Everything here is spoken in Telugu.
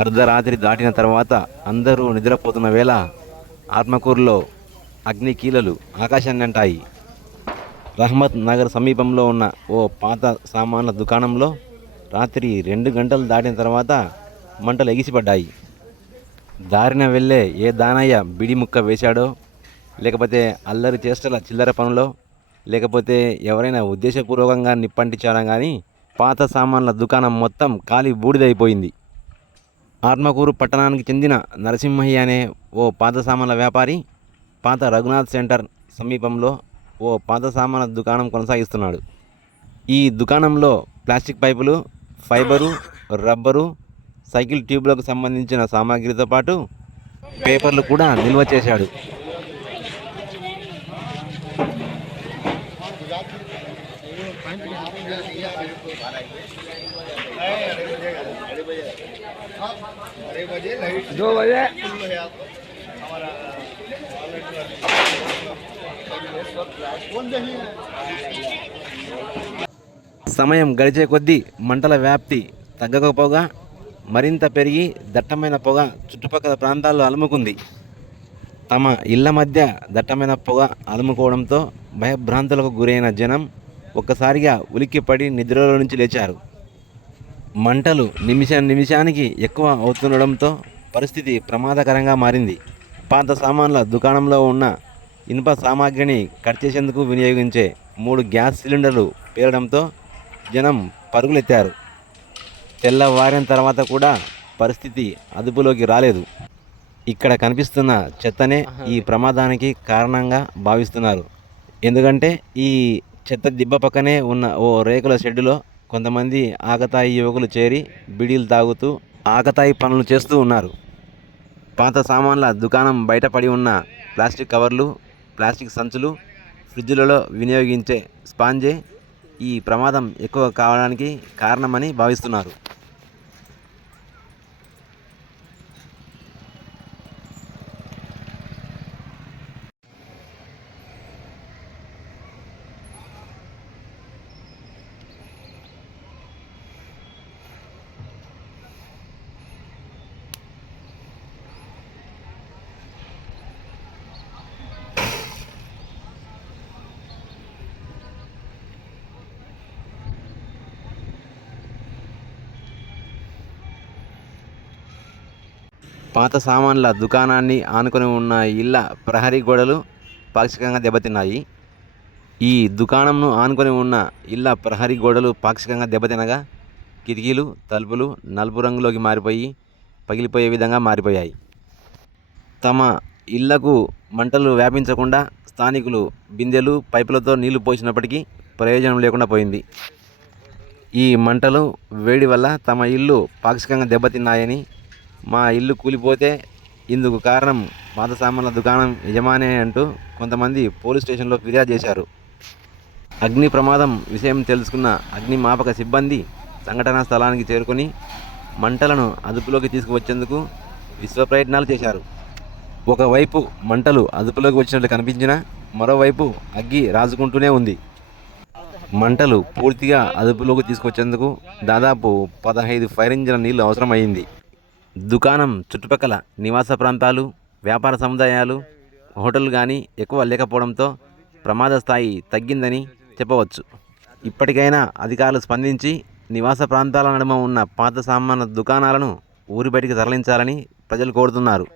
అర్ధరాత్రి దాటిన తర్వాత అందరూ నిద్రపోతున్న వేళ ఆత్మకూరులో అగ్నికీలలు ఆకాశాన్ని అంటాయి. రహమత్ నగర్ సమీపంలో ఉన్న ఓ పాత సామాన్ల దుకాణంలో రాత్రి 2 గంటలు దాటిన తర్వాత మంటలు ఎగిసిపడ్డాయి. దారిన వెళ్ళే ఏ దానయ్య బిడి ముక్క వేశాడో, లేకపోతే అల్లరి చేష్టల చిల్లర పనులో, లేకపోతే ఎవరైనా ఉద్దేశపూర్వకంగా నిప్పంటించారా కానీ పాత సామాన్ల దుకాణం మొత్తం కాలి బూడిదైపోయింది. ఆత్మకూరు పట్టణానికి చెందిన నరసింహయ్య అనే ఓ పాత సామాన్ల వ్యాపారి పాత రఘునాథ్ సెంటర్ సమీపంలో ఓ పాత సామాన్ల దుకాణం కొనసాగిస్తున్నాడు. ఈ దుకాణంలో ప్లాస్టిక్ పైపులు, ఫైబరు, రబ్బరు, సైకిల్ ట్యూబ్లకు సంబంధించిన సామాగ్రితో పాటు పేపర్లు కూడా నిల్వ చేశాడు. సమయం గడిచే కొద్దీ మంటల వ్యాప్తి తగ్గకపోగా మరింత పెరిగి దట్టమైన పొగ చుట్టుపక్కల ప్రాంతాల్లో అలుముకుంది. తమ ఇళ్ల మధ్య దట్టమైన పొగ అలుముకోవడంతో భయభ్రాంతులకు గురైన జనం ఒక్కసారిగా ఉలిక్కిపడి నిద్రలో నుంచి లేచారు. మంటలు నిమిషానికి ఎక్కువ అవుతుండడంతో పరిస్థితి ప్రమాదకరంగా మారింది. పాత సామాన్ల దుకాణంలో ఉన్న ఇనుప సామాగ్రిని కట్ చేసేందుకు వినియోగించే 3 గ్యాస్ సిలిండర్లు పేలడంతో జనం పరుగులెత్తారు. తెల్లవారిన తర్వాత కూడా పరిస్థితి అదుపులోకి రాలేదు. ఇక్కడ కనిపిస్తున్న చెత్తనే ఈ ప్రమాదానికి కారణంగా భావిస్తున్నారు. ఎందుకంటే ఈ చెత్త దిబ్బ పక్కనే ఉన్న ఓ రేకుల షెడ్డులో కొంతమంది ఆకతాయి యువకులు చేరి బీడీలు తాగుతూ ఆకతాయి పనులు చేస్తూ ఉన్నారు. పాత సామాన్ల దుకాణం బయట పడి ఉన్న ప్లాస్టిక్ కవర్లు, ప్లాస్టిక్ సంచులు, ఫ్రిడ్జ్లలో వినియోగించే స్పాంజే ఈ ప్రమాదం ఎక్కువ కావడానికి కారణమని భావిస్తున్నారు. పాత సామాన్ల దుకాణాన్ని ఆనుకొని ఉన్న ఇళ్ల ప్రహరీ గోడలు పాక్షికంగా దెబ్బతిన్నాయి. ఈ దుకాణంను ఆనుకొని ఉన్న ఇళ్ల ప్రహరీ గోడలు పాక్షికంగా దెబ్బతినగా కిటికీలు, తలుపులు నలుపు రంగులోకి మారిపోయి పగిలిపోయే విధంగా మారిపోయాయి. తమ ఇళ్లకు మంటలు వ్యాపించకుండా స్థానికులు బిందెలు, పైపులతో నీళ్లు పోసినప్పటికీ ప్రయోజనం లేకుండా పోయింది. ఈ మంటలు వేడి వల్ల తమ ఇల్లు పాక్షికంగా దెబ్బతిన్నాయని, మా ఇల్లు కూలిపోతే ఇందుకు కారణం పాత సామాన్ల దుకాణం యజమానే అంటూ కొంతమంది పోలీస్ స్టేషన్లో ఫిర్యాదు చేశారు. అగ్ని ప్రమాదం విషయం తెలుసుకున్న అగ్నిమాపక సిబ్బంది సంఘటనా స్థలానికి చేరుకొని మంటలను అదుపులోకి తీసుకువచ్చేందుకు విశ్వ ప్రయత్నాలు చేశారు. ఒకవైపు మంటలు అదుపులోకి వచ్చినట్లు కనిపించినా మరోవైపు అగ్గి రాజుకుంటూనే ఉంది. మంటలు పూర్తిగా అదుపులోకి తీసుకొచ్చేందుకు దాదాపు 15 ఫైర్ ఇంజిన్ల నీళ్లు అవసరమైంది. దుకాణం చుట్టుపక్కల నివాస ప్రాంతాలు, వ్యాపార సముదాయాలు, హోటళ్లు కానీ ఎక్కువ లేకపోవడంతో ప్రమాద స్థాయి తగ్గిందని చెప్పవచ్చు. ఇప్పటికైనా అధికారులు స్పందించి నివాస ప్రాంతాల నడుమ ఉన్న పాత సామాన్ల దుకాణాలను ఊరి బయటికి తరలించాలని ప్రజలు కోరుతున్నారు.